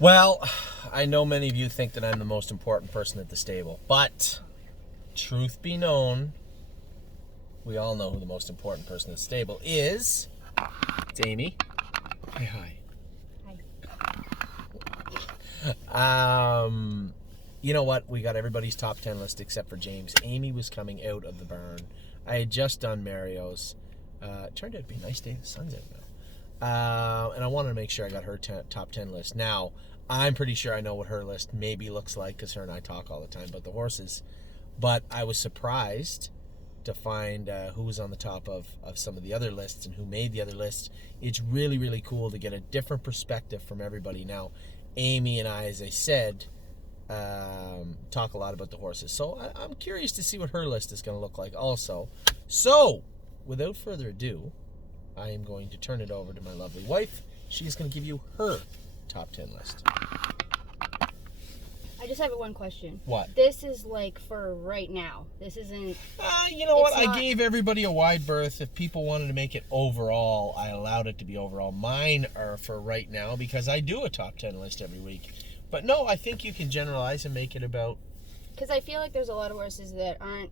Well, I know many of you think that I'm the most important person at the stable, but truth be known, we all know who the most important person at the stable is. It's Amy. Hi, hi. You know what? We got everybody's top 10 list except for James. Amy was coming out of the barn. I had just done Mario's. It turned out to be a nice day. The sun's out now. And I wanted to make sure I got her top 10 list. Now, I'm pretty sure I know what her list maybe looks like because her and I talk all the time about the horses. But I was surprised to find who was on the top of some of the other lists and who made the other lists. It's really, really cool to get a different perspective from everybody. Now, Amy and I, as I said, talk a lot about the horses. So I'm curious to see what her list is going to look like also. So, without further ado, I am going to turn it over to my lovely wife. She's going to give you her top 10 list. I just have one question. What? This is like for right now. This isn't... You know what? I gave everybody a wide berth. If people wanted to make it overall, I allowed it to be overall. Mine are for right now because I do a top 10 list every week. But no, I think you can generalize and make it about... Because I feel like there's a lot of horses that aren't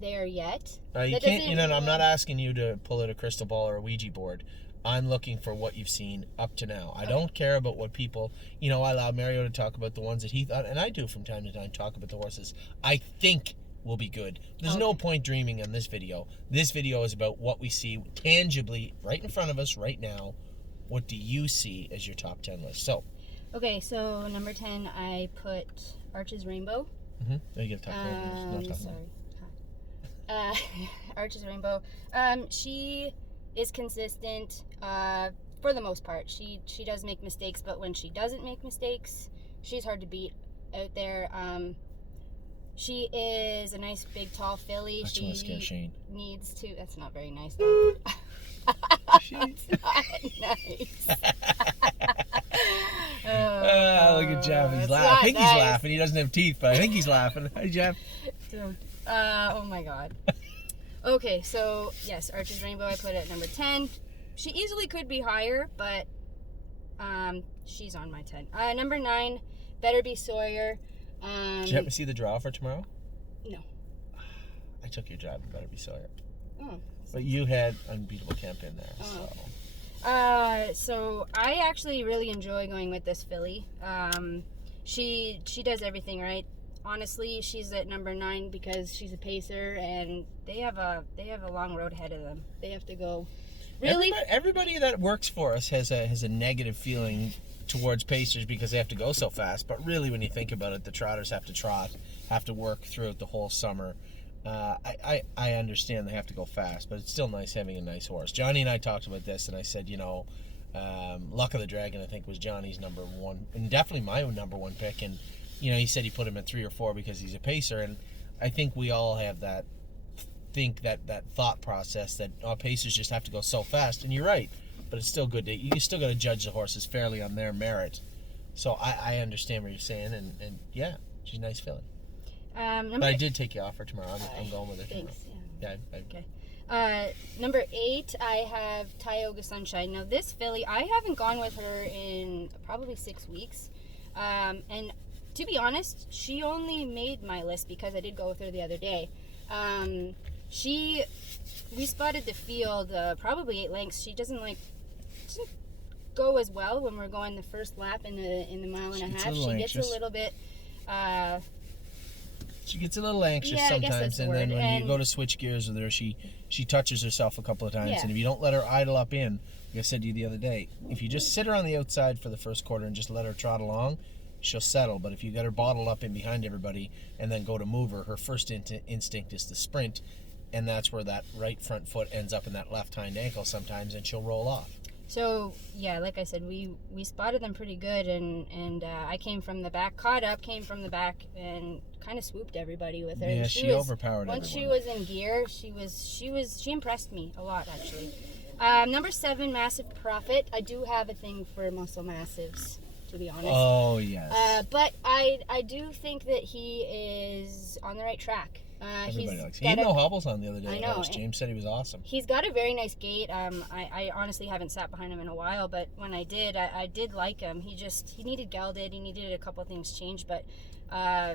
there yet. You can't, I'm not asking you to pull out a crystal ball or a Ouija board. I'm looking for what you've seen up to now. I don't care about what people, I allow Mario to talk about the ones that he thought, and I do from time to time talk about the horses I think will be good. There's no point dreaming on this video. This video is about what we see tangibly right in front of us right now. What do you see as your top 10 list? So. Okay, so number 10, I put Arch's Rainbow. Mm-hmm. You get top 10. Sorry. Arch's Rainbow. She is consistent for the most part. She does make mistakes, but when she doesn't make mistakes, she's hard to beat out there. She is a nice big tall filly. She want to scare Shane. Needs to. That's not very nice though. That's not nice. Look at Jeff. He's laughing. I think he's laughing. He doesn't have teeth, but I think he's laughing. Hi, Jeff. Oh my God. Okay, so yes, Arch's Rainbow I put at number 10. She easily could be higher, but she's on my 10. Number 9, Better Be Sawyer. Did you happen to see the draw for tomorrow? No. I took your job in Better Be Sawyer. Oh. But you had Unbeatable Camp in there, so I actually really enjoy going with this filly. She does everything right. Honestly, she's at number 9 because she's a pacer, and they have a long road ahead of them. They have to go. Really, everybody that works for us has a negative feeling towards pacers because they have to go so fast. But really, when you think about it, the trotters have to trot, have to work throughout the whole summer. I understand they have to go fast, but it's still nice having a nice horse. Johnny and I talked about this, and I said, Luck of the Dragon, I think, was Johnny's number 1, and definitely my number 1 pick. And he said he put him at 3 or 4 because he's a pacer, and I think we all have that thought process that pacers just have to go so fast. And you're right, but it's still good. You still got to judge the horses fairly on their merit. So I understand what you're saying, and yeah, she's a nice filly. But I did take you off for tomorrow. I'm going with her tomorrow. Thanks. Yeah. Okay. Number 8, I have Tioga Sunshine. Now this filly, I haven't gone with her in probably 6 weeks, and to be honest, she only made my list because I did go with her the other day. We spotted the field probably 8 lengths. She doesn't go as well when we're going the first lap in the mile and a half. She gets a little bit. She gets a little anxious sometimes, and then when you go to switch gears with her, she touches herself a couple of times. Yeah. And if you don't let her idle up in, like I said to you the other day, if you just sit her on the outside for the first quarter and just let her trot along, she'll settle. But if you get her bottled up in behind everybody and then go to move her first instinct is to sprint, and that's where that right front foot ends up in that left hind ankle sometimes, and she'll roll off. So, yeah, like I said, we spotted them pretty good, and I came from the back, came from the back, and kind of swooped everybody with her. Yeah, she overpowered everyone. Once she was in gear, she impressed me a lot, actually. Number 7, Massive Profit. I do have a thing for muscle massives, to be honest. Oh, yes. But I do think that he is on the right track. Everybody likes him. He had no hobbles on the other day. I know. James said he was awesome. He's got a very nice gait. I honestly haven't sat behind him in a while, but when I did, I did like him. He needed gelded. He needed a couple things changed, but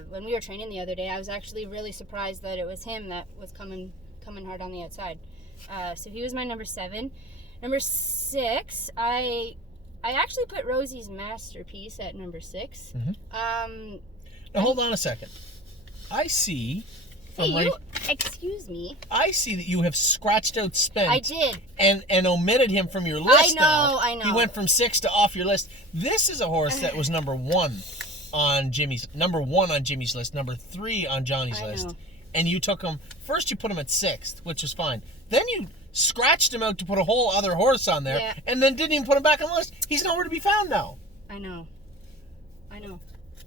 when we were training the other day, I was actually really surprised that it was him that was coming hard on the outside. So he was my number 7. Number 6, I actually put Rosie's Masterpiece at number 6. Mm-hmm. Now hold on a second. I see. Excuse me. I see that you have scratched out Spence. I did. And omitted him from your list. I know. He went from 6 to off your list. This is a horse that was number 1 on Jimmy's list, number 3 on Johnny's list. Know. And you took him first. You put him at 6th, which was fine. Then you scratched him out to put a whole other horse on there, and then didn't even put him back on the list. He's nowhere to be found now. I know.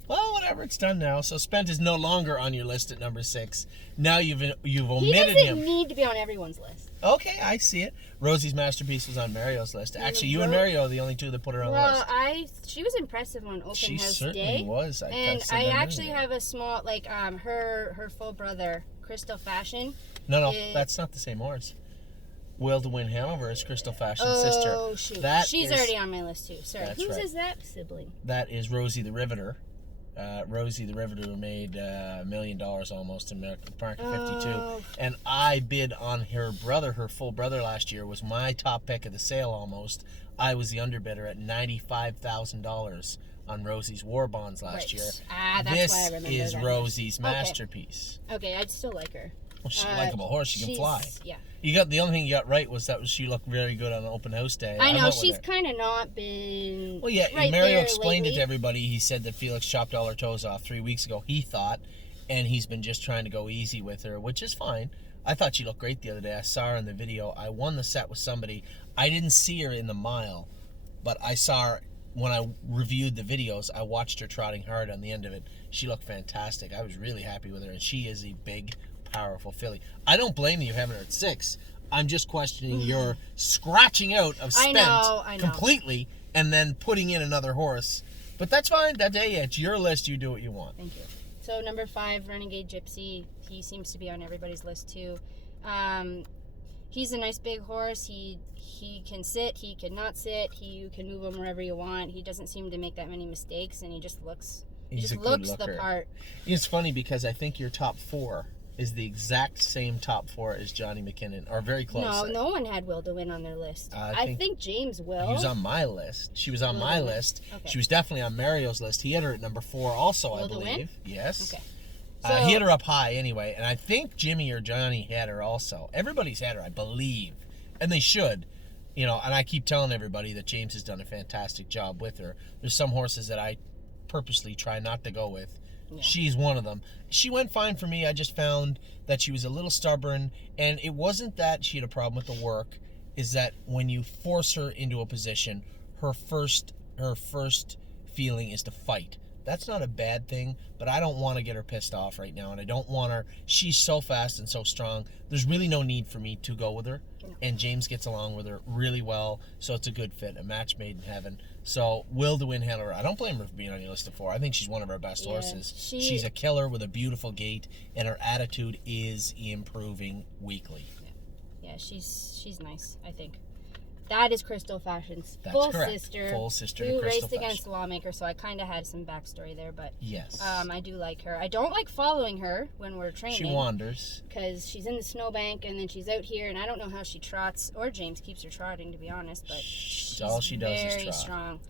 Well, whatever, it's done now. So Spence is no longer on your list at number 6. Now you've omitted him. He doesn't need to be on everyone's list. Okay, I see it. Rosie's Masterpiece was on Mario's list. Actually, you and Mario are the only two that put her on the list. Well, she was impressive on Open House Day. She certainly was. I actually have a small, her full brother, Crystal Fashion. No, that's not the same horse. Will to Win Hanover is Crystal Fashion's sister. Oh, shoot. She's already on my list, too. Sorry. Whose is that sibling? That is Rosie the Riveter. Rosie the Riveter made $1 million almost in Market 52. And I bid on her brother, her full brother last year, was my top pick of the sale almost. I was the underbidder at $95,000 on Rosie's War Bonds last year. That's why I remember This is that Rosie's Masterpiece. Okay, I'd still like her. Well, she's a likable horse. She can fly. Yeah. The only thing you got right was that she looked very good on Open House Day. I know, she's kind of not been. Well, yeah, right Mario explained lately. it to everybody. He said that Felix chopped all her toes off 3 weeks ago, he thought, and he's been just trying to go easy with her, which is fine. I thought she looked great the other day. I saw her in the video. I won the set with somebody. I didn't see her in the mile, but I saw her when I reviewed the videos. I watched her trotting hard on the end of it. She looked fantastic. I was really happy with her, and she is a big, powerful filly. I don't blame you having her at 6. I'm just questioning your scratching out of Spence I know. completely and then putting in another horse. But that's fine. It's your list. You do what you want. Thank you. So number 5, Renegade Gypsy. He seems to be on everybody's list too. He's a nice big horse. He can sit. He can not sit. You can move him wherever you want. He doesn't seem to make that many mistakes, and he just looks. He's just looks the part. It's funny because I think your top 4 is the exact same top 4 as Johnny McKinnon, or very close. No one had Will to Win on their list. I think James will. He was on my list. She was on my list. Okay. She was definitely on Mario's list. He had her at number 4 also, Will I believe. to Win? Yes. Okay. He had her up high anyway, and I think Jimmy or Johnny had her also. Everybody's had her, I believe, and they should. And I keep telling everybody that James has done a fantastic job with her. There's some horses that I purposely try not to go with. Yeah. She's one of them. She went fine for me. I just found that she was a little stubborn, and it wasn't that she had a problem with the work. Is that when you force her into a position, her first feeling is to fight. That's not a bad thing, but I don't want to get her pissed off right now, and I don't want her. She's so fast and so strong. There's really no need for me to go with her, and James gets along with her really well, so it's a good fit, a match made in heaven. So, Will to Win Hanover. I don't blame her for being on your list of 4. I think she's one of our best horses. She's a killer with a beautiful gait, and her attitude is improving weekly. Yeah, she's nice, I think. That is Crystal Fashion's full sister. Full sister who to Crystal raced against Fashion. Lawmaker, so I kind of had some backstory there, but yes, I do like her. I don't like following her when we're training. She wanders because she's in the snowbank and then she's out here, and I don't know how she trots, or James keeps her trotting, to be honest. But she's all she does is very trot. Strong.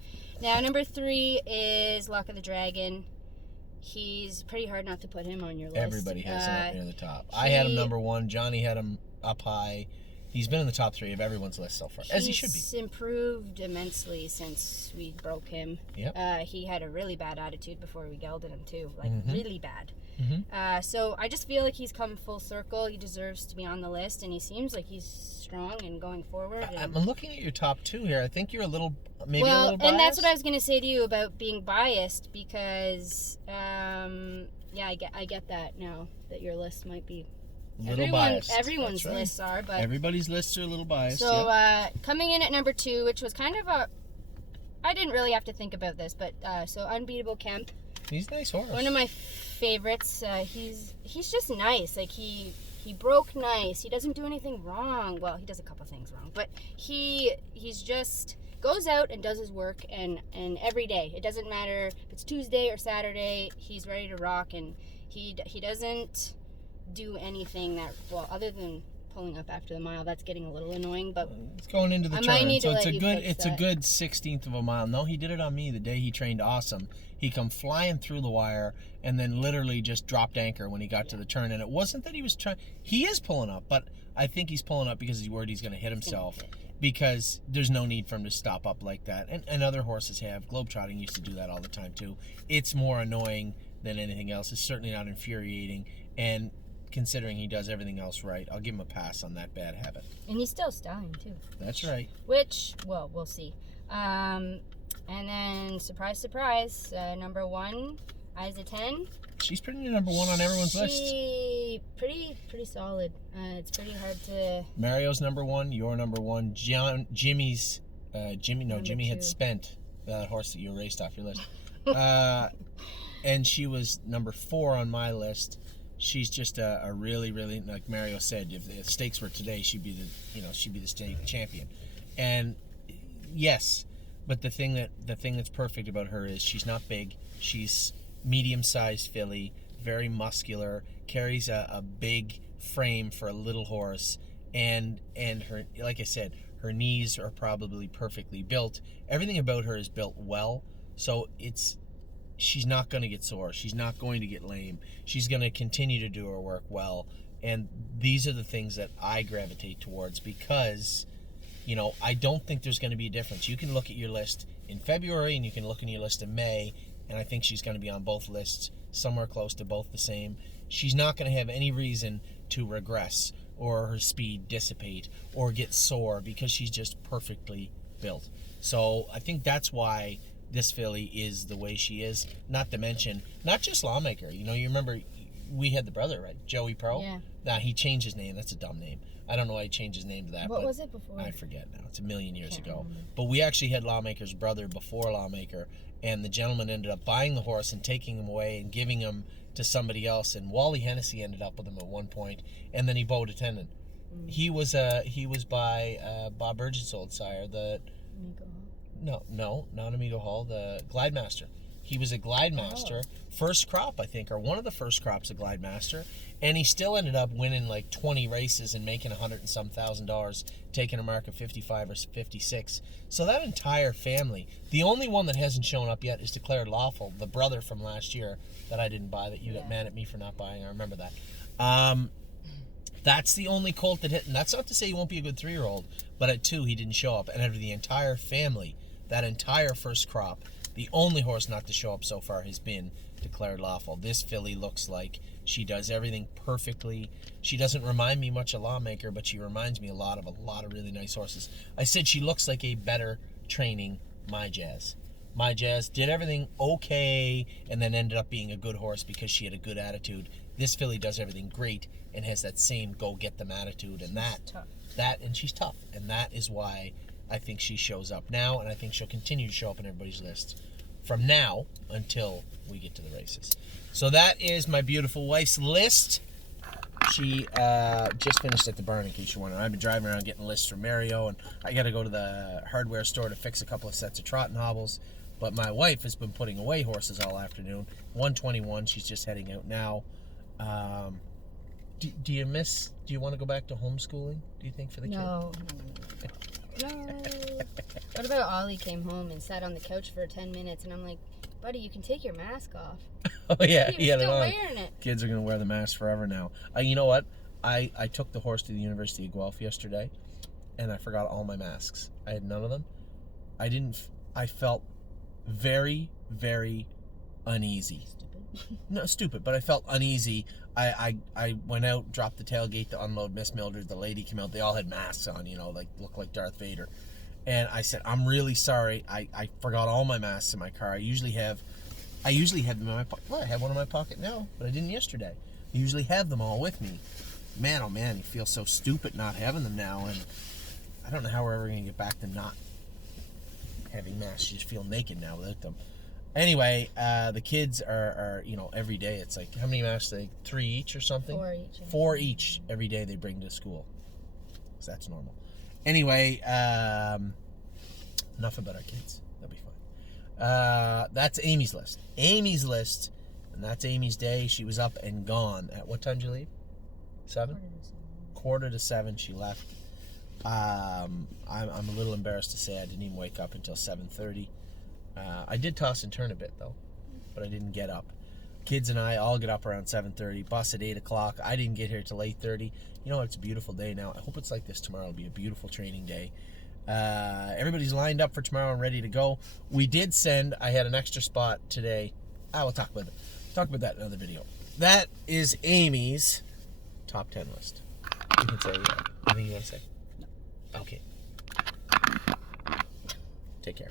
Now number 3 is Luck of the Dragon. He's pretty hard not to put him on your list. Everybody has him up near the top. I had him number 1. Johnny had him up high. He's been in the top 3 of everyone's list so far, as he should be. He's improved immensely since we broke him. Yep. He had a really bad attitude before we gelded him, too. Really bad. Mm-hmm. So I just feel like he's come full circle. He deserves to be on the list, and he seems like he's strong and going forward. I'm looking at your top 2 here. I think you're a little biased. And that's what I was going to say to you about being biased, because, I get that now, that your list might be... biased. Everyone's lists are, but... Everybody's lists are a little biased, So, coming in at number 2, which was kind of I didn't really have to think about this, but, so Unbeatable Kemp. He's a nice horse. One of my favorites. He's just nice. Like he broke nice. He doesn't do anything wrong. Well, he does a couple things wrong, but he's just goes out and does his work, and every day. It doesn't matter if it's Tuesday or Saturday. He's ready to rock, and he doesn't do anything that, well, other than pulling up after the mile. That's getting a little annoying, but it's going into the turn. Might need so to it's let a you good fix a that. good 16th of a mile. No, he did it on me the day he trained awesome. He come flying through the wire and then literally just dropped anchor when he got to the turn. And it wasn't that he was trying. He is pulling up, but I think he's pulling up because he's worried he's going to hit himself. Because there's no need for him to stop up like that. And other horses have. Globetrotting used to do that all the time too. It's more annoying than anything else. It's certainly not infuriating. And considering he does everything else right, I'll give him a pass on that bad habit. And he's still stallion too. That's right. Which, well, we'll see. And then, surprise, surprise, number 1, Isa 10. She's pretty number 1 on everyone's list. Pretty solid. It's pretty hard to... Mario's number 1, your number 1. Jimmy Number had 2. spent the horse that you erased off your list. And she was number 4 on my list. She's just a really, really, like Mario said, if the stakes were today, she'd be the state champion. And yes, but the thing that's perfect about her is she's not big. She's medium-sized filly, very muscular, carries a big frame for a little horse, and her, like I said, her knees are probably perfectly built. Everything about her is built well, so she's not going to get sore. She's not going to get lame. She's going to continue to do her work well. And these are the things that I gravitate towards because, I don't think there's going to be a difference. You can look at your list in February and you can look at your list in May, and I think she's going to be on both lists, somewhere close to both the same. She's not going to have any reason to regress or her speed dissipate or get sore because she's just perfectly built. So I think that's why this filly is the way she is. Not to mention, not just Lawmaker. You remember we had the brother, right? Joey Pearl? Yeah. Nah, he changed his name. That's a dumb name. I don't know why he changed his name to that. What but was it before? I forget now. It's a million years Can't ago. remember. But we actually had Lawmaker's brother before Lawmaker, and the gentleman ended up buying the horse and taking him away and giving him to somebody else. And Wally Hennessy ended up with him at one point, and then he bowed a tendon. He was by Bob Burgess' old sire, the No, not Amigo Hall, the Glide Master. He was a Glide Master, first crop, I think, or one of the first crops of Glide Master, and he still ended up winning like 20 races and making $100 and some thousand, taking a mark of 55 or 56. So that entire family, the only one that hasn't shown up yet is Declared Lawful, the brother from last year that I didn't buy, that you got mad at me for not buying. I remember that. That's the only colt that hit, and that's not to say he won't be a good 3-year-old, but at 2 he didn't show up, and out of the entire family, that entire first crop, the only horse not to show up so far has been Declared Lawful. This filly looks like she does everything perfectly. She doesn't remind me much of Lawmaker, but she reminds me a lot of really nice horses. I said she looks like a better training My Jazz. My Jazz did everything okay and then ended up being a good horse because she had a good attitude. This filly does everything great and has that same go-get-them attitude, and and she's tough, and that is why I think she shows up now, and I think she'll continue to show up in everybody's list from now until we get to the races. So that is my beautiful wife's list. She just finished at the barn, in case you're wondering. I've been driving around getting lists from Mario, and I got to go to the hardware store to fix a couple of sets of trotting hobbles. But my wife has been putting away horses all afternoon. 1:21, she's just heading out now. Do you want to go back to homeschooling, do you think, for the kid? No. What about Ollie came home and sat on the couch for 10 minutes, and I'm like, buddy, you can take your mask off. Oh, yeah. You're still wearing it. Kids are going to wear the mask forever now. You know what? I took the horse to the University of Guelph yesterday, and I forgot all my masks. I had none of them. I felt very, very uneasy. No, stupid, but I felt uneasy. I went out, dropped the tailgate to unload Miss Mildred. The lady came out. They all had masks on, looked like Darth Vader. And I said, I'm really sorry. I forgot all my masks in my car. I usually have them in my pocket. Well, I have one in my pocket now, but I didn't yesterday. I usually have them all with me. Man, oh man, you feel so stupid not having them now. And I don't know how we're ever going to get back to not having masks. You just feel naked now without them. Anyway, the kids are every day it's like, how many masks? Like 3 each or something? 4 each. 4 each every day they bring to school. So that's normal. Anyway, enough about our kids. They'll be fine. That's Amy's list. And that's Amy's day. She was up and gone. At what time did you leave? 7? 6:45 she left. I'm a little embarrassed to say I didn't even wake up until 7:30. I did toss and turn a bit though, but I didn't get up. Kids and I all get up around 7:30. Bus at 8 o'clock. I didn't get here till 8:30. You know, it's a beautiful day now. I hope it's like this tomorrow. It'll be a beautiful training day. Everybody's lined up for tomorrow and ready to go. We did send. I had an extra spot today. We'll talk about that in another video. That is Amy's top 10 list. You can say anything you want to say. No. Okay. Take care.